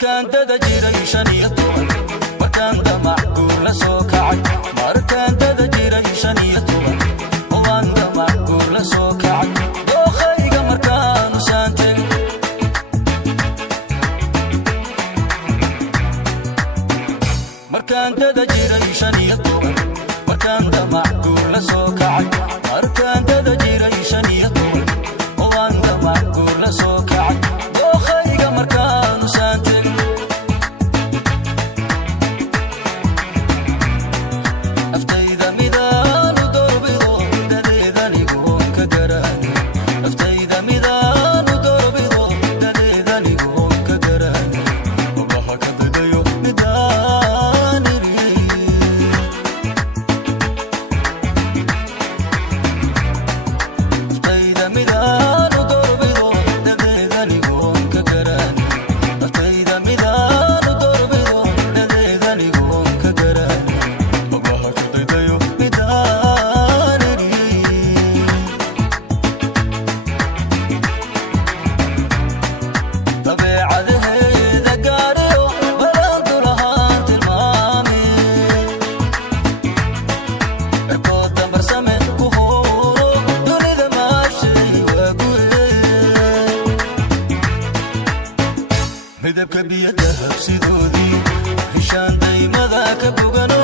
markaan dada jiray 15 markaan damac la soo kacay markaan dada jiray 15 waan damac la soo kacay dookhayga markaan u saantay markaan dada jiray 15 markaan damac la soo kacay markaan dada jiray 15 waan damac la soo kacay dookhayga markaan u saantay aftayda midaan u dorbido dadeedanigoon ka garaani aftayda midaan u dorbido dadeedanigoon ka garaani wabaha ka dadayo midaan aftayda midaan u dorbido dadeedanigoon ka garaani aftayda midaan u dorbido dadeedanigoon ka garaani wabaha ka dadayo midaan dabeecadaheeda gaadhiyo balantu lahaan tilmaami cirkood dambarsame ku hooro dunida maashay waa gure midabka biyada habsidoodii rishaan daymada ka bogano